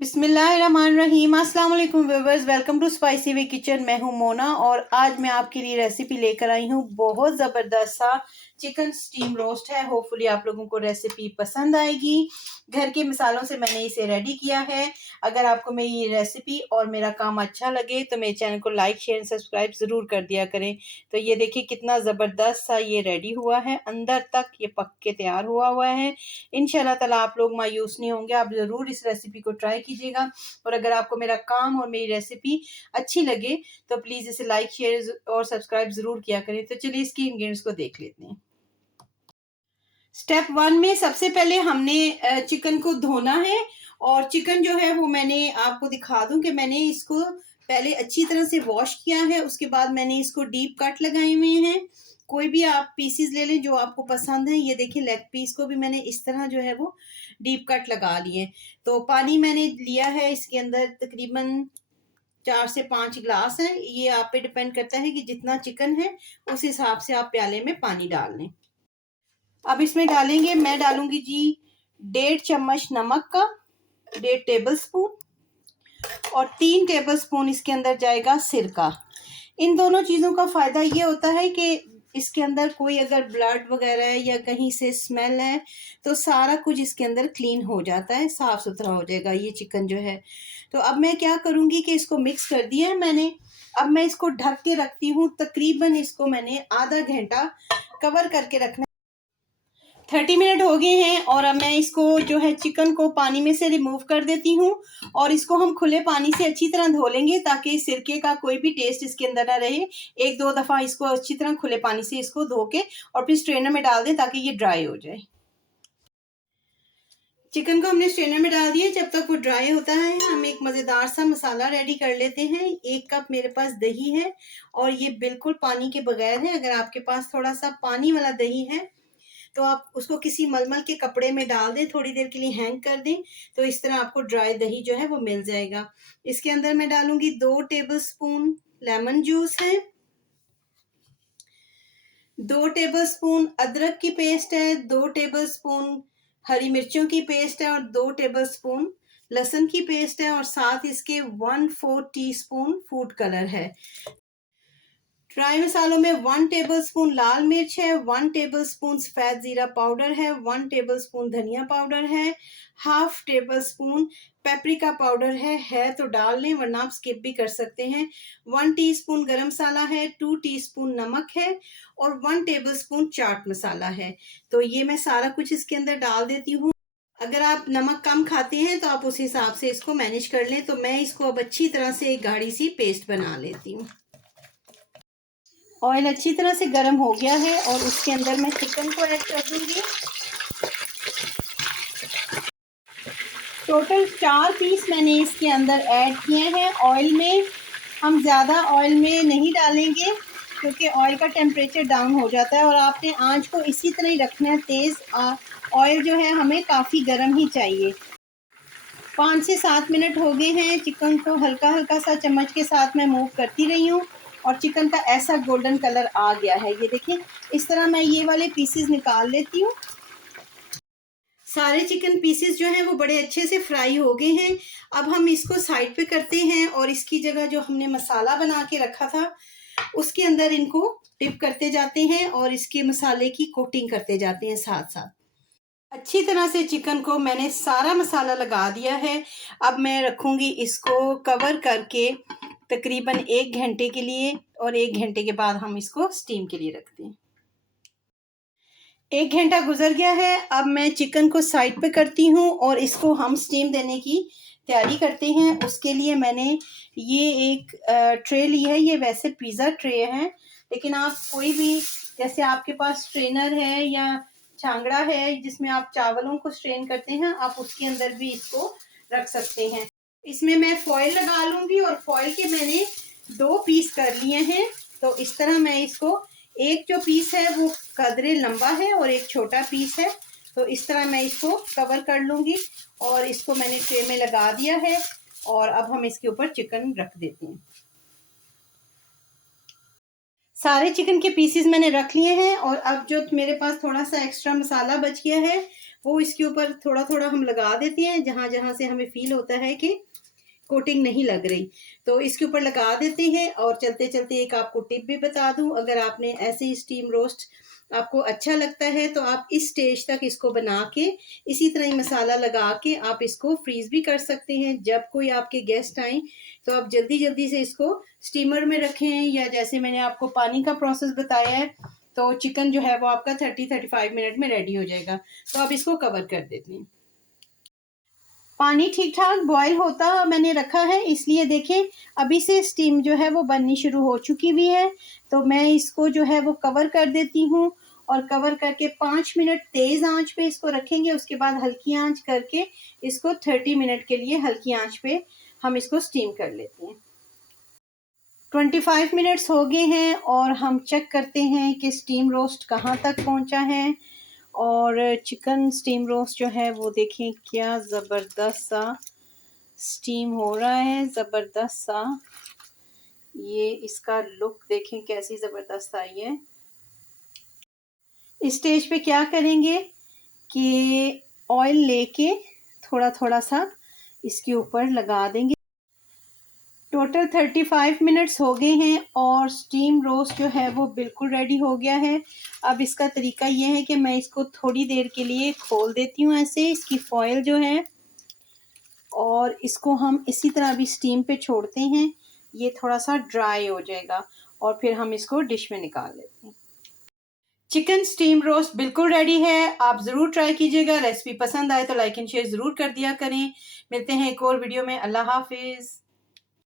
बिस्मिल्लाहिर्रहमानिर्रहीम। अस्सलाम वालेकुम viewers, welcome to spicy way kitchen. मैं हूं मोना और आज मैं आपके लिए रेसिपी लेकर आई हूं। बहुत ज़बरदस्त सा चिकन स्टीम रोस्ट है। होपफुली आप लोगों को रेसिपी पसंद आएगी। घर के मसालों से मैंने इसे रेडी किया है। अगर आपको मेरी ये रेसिपी और मेरा काम अच्छा लगे तो मेरे चैनल को लाइक शेयर सब्सक्राइब ज़रूर कर दिया करें। तो ये देखिए कितना ज़बरदस्त सा ये रेडी हुआ है, अंदर तक ये पक के तैयार हुआ हुआ है। इंशाल्लाह ताला आप लोग मायूस नहीं होंगे, आप ज़रूर इस रेसिपी को ट्राई कीजिएगा। और अगर आपको मेरा काम और मेरी रेसिपी अच्छी लगे तो प्लीज़ इसे लाइक शेयर और सब्सक्राइब ज़रूर किया करें। तो चलिए इसकी इंग्रेडिएंट्स को देख लेते हैं। स्टेप वन में सबसे पहले हमने चिकन को धोना है। और चिकन जो है वो मैंने आपको दिखा दूं कि मैंने इसको पहले अच्छी तरह से वॉश किया है। उसके बाद मैंने इसको डीप कट लगाए हुए हैं। कोई भी आप पीसीज ले लें जो आपको पसंद है। ये देखिए लेग पीस को भी मैंने इस तरह जो है वो डीप कट लगा लिए। तो पानी मैंने लिया है, इसके अंदर तकरीबन 4 से 5 ग्लास है। ये आप पे डिपेंड करता है कि जितना चिकन है उस हिसाब से आप प्याले में पानी डाल लें। अब इसमें डालेंगे, मैं डालूंगी जी 1.5 चम्मच नमक का, 1.5 टेबल स्पून, और 3 टेबल स्पून इसके अंदर जाएगा सिरका। इन दोनों चीज़ों का फ़ायदा ये होता है कि इसके अंदर कोई अगर ब्लड वगैरह है या कहीं से स्मेल है तो सारा कुछ इसके अंदर क्लीन हो जाता है, साफ़ सुथरा हो जाएगा ये चिकन जो है। तो अब मैं क्या करूँगी कि इसको मिक्स कर दिया है मैंने। अब मैं इसको ढक के रखती हूँ। तकरीबन इसको मैंने आधा घंटा कवर करके रखना। 30 मिनट हो गए हैं और अब मैं इसको जो है चिकन को पानी में से रिमूव कर देती हूँ। और इसको हम खुले पानी से अच्छी तरह धो लेंगे ताकि सिरके का कोई भी टेस्ट इसके अंदर ना रहे। 1-2 दफ़ा इसको अच्छी तरह खुले पानी से इसको धो के और फिर स्ट्रेनर में डाल दें ताकि ये ड्राई हो जाए। चिकन को हमने स्ट्रेनर में डाल दिया। जब तक वो ड्राई होता है हम एक मज़ेदार सा मसाला रेडी कर लेते हैं। 1 कप मेरे पास दही है और ये बिल्कुल पानी के बगैर है। अगर आपके पास थोड़ा सा पानी वाला दही है तो आप उसको किसी मलमल के कपड़े में डाल दें, थोड़ी देर के लिए हैंग कर दें, तो इस तरह आपको ड्राई दही जो है वो मिल जाएगा। इसके अंदर मैं डालूंगी 2 टेबल स्पून लेमन जूस है, 2 टेबल स्पून अदरक की पेस्ट है, 2 टेबल स्पून हरी मिर्चों की पेस्ट है और 2 टेबल स्पून लहसुन की पेस्ट है। और साथ इसके 1/4 टीस्पून फूड कलर है। ड्राई मसालों में 1 टेबल स्पून लाल मिर्च है, 1 टेबल स्पून सफ़ेद ज़ीरा पाउडर है, 1 टेबल स्पून धनिया पाउडर है, half table spoon paprika powder है तो डाल लें वरना आप स्किप भी कर सकते हैं। 1 टीस्पून गरम मसाला है, 2 टीस्पून नमक है और 1 टेबल स्पून चाट मसाला है। तो ये मैं सारा कुछ इसके अंदर डाल देती हूँ। अगर आप नमक कम खाते हैं तो आप उस हिसाब से इसको मैनेज कर लें। तो मैं इसको अब अच्छी तरह से एक गाढ़ी सी पेस्ट बना लेती हूँ। ऑयल अच्छी तरह से गर्म हो गया है और उसके अंदर मैं चिकन को ऐड कर दूंगी। टोटल 4 पीस मैंने इसके अंदर ऐड किए हैं। ऑयल में हम ज़्यादा ऑयल में नहीं डालेंगे क्योंकि ऑयल का टेम्परेचर डाउन हो जाता है और आपने आंच को इसी तरह ही रखना है तेज़। ऑयल जो है हमें काफ़ी गर्म ही चाहिए। 5 से 7 मिनट हो गए हैं। चिकन को हल्का हल्का सा चम्मच के साथ मैं मूव करती रही हूँ और चिकन का ऐसा गोल्डन कलर आ गया है। ये देखिए इस तरह मैं ये वाले पीसेस निकाल लेती हूँ। सारे चिकन पीसेस जो हैं वो बड़े अच्छे से फ्राई हो गए हैं। अब हम इसको साइड पे करते हैं और इसकी जगह जो हमने मसाला बना के रखा था उसके अंदर इनको डिप करते जाते हैं और इसके मसाले की कोटिंग करते जाते हैं साथ साथ। अच्छी तरह से चिकन को मैंने सारा मसाला लगा दिया है। अब मैं रखूँगी इसको कवर करके तकरीबन 1 घंटे के लिए और 1 घंटे के बाद हम इसको स्टीम के लिए रखते हैं। 1 घंटा गुजर गया है। अब मैं चिकन को साइड पे करती हूँ और इसको हम स्टीम देने की तैयारी करते हैं। उसके लिए मैंने ये एक ट्रे ली है। ये वैसे पिज़्ज़ा ट्रे है लेकिन आप कोई भी, जैसे आपके पास स्ट्रेनर है या छांगड़ा है जिसमें आप चावलों को स्ट्रेन करते हैं, आप उसके अंदर भी इसको रख सकते हैं। इसमें मैं फॉइल लगा लूँगी और फॉइल के मैंने 2 पीस कर लिए हैं। तो इस तरह मैं इसको, एक जो पीस है वो कदरे लंबा है और एक छोटा पीस है, तो इस तरह मैं इसको कवर कर लूँगी और इसको मैंने ट्रे में लगा दिया है। और अब हम इसके ऊपर चिकन रख देते हैं। सारे चिकन के पीसेस मैंने रख लिए हैं और अब जो मेरे पास थोड़ा सा एक्स्ट्रा मसाला बच गया है वो इसके ऊपर थोड़ा थोड़ा हम लगा देते हैं, जहाँ जहाँ से हमें फील होता है कि कोटिंग नहीं लग रही, तो इसके ऊपर लगा देते हैं। और चलते चलते एक आपको टिप भी बता दूं, अगर आपने ऐसे ही स्टीम रोस्ट आपको अच्छा लगता है तो आप इस स्टेज तक इसको बना के इसी तरह ही मसाला लगा के आप इसको फ्रीज भी कर सकते हैं। जब कोई आपके गेस्ट आए तो आप जल्दी जल्दी से इसको स्टीमर में रखें, या जैसे मैंने आपको पानी का प्रोसेस बताया है, तो चिकन जो है वो आपका 30-35 मिनट में रेडी हो जाएगा। तो आप इसको कवर कर देते हैं। पानी ठीक ठाक बॉयल होता मैंने रखा है, इसलिए देखें अभी से स्टीम जो है वो बननी शुरू हो चुकी भी है। तो मैं इसको जो है वो कवर कर देती हूँ, और कवर करके 5 मिनट तेज़ आंच पे इसको रखेंगे। उसके बाद हल्की आंच करके इसको 30 मिनट के लिए हल्की आंच पे हम इसको स्टीम कर लेते हैं। 25 मिनट्स हो गए हैं और हम चेक करते हैं कि स्टीम रोस्ट कहाँ तक पहुँचा है। और चिकन स्टीम रोस्ट जो है वो देखें क्या ज़बरदस्त सा स्टीम हो रहा है, ज़बरदस्त सा। ये इसका लुक देखें कैसी ज़बरदस्त आई है। इस स्टेज पे क्या करेंगे कि ऑयल लेके थोड़ा थोड़ा सा इसके ऊपर लगा देंगे। टोटल 35 मिनट्स हो गए हैं और स्टीम रोस्ट जो है वो बिल्कुल रेडी हो गया है। अब इसका तरीका ये है कि मैं इसको थोड़ी देर के लिए खोल देती हूँ ऐसे, इसकी फॉयल जो है, और इसको हम इसी तरह अभी स्टीम पे छोड़ते हैं। ये थोड़ा सा ड्राई हो जाएगा और फिर हम इसको डिश में निकाल लेते हैं। चिकन स्टीम रोस्ट बिल्कुल रेडी है, आप ज़रूर ट्राई कीजिएगा। रेसिपी पसंद आए तो लाइक एंड शेयर ज़रूर कर दिया करें। मिलते हैं एक और वीडियो में। अल्लाह हाफिज़।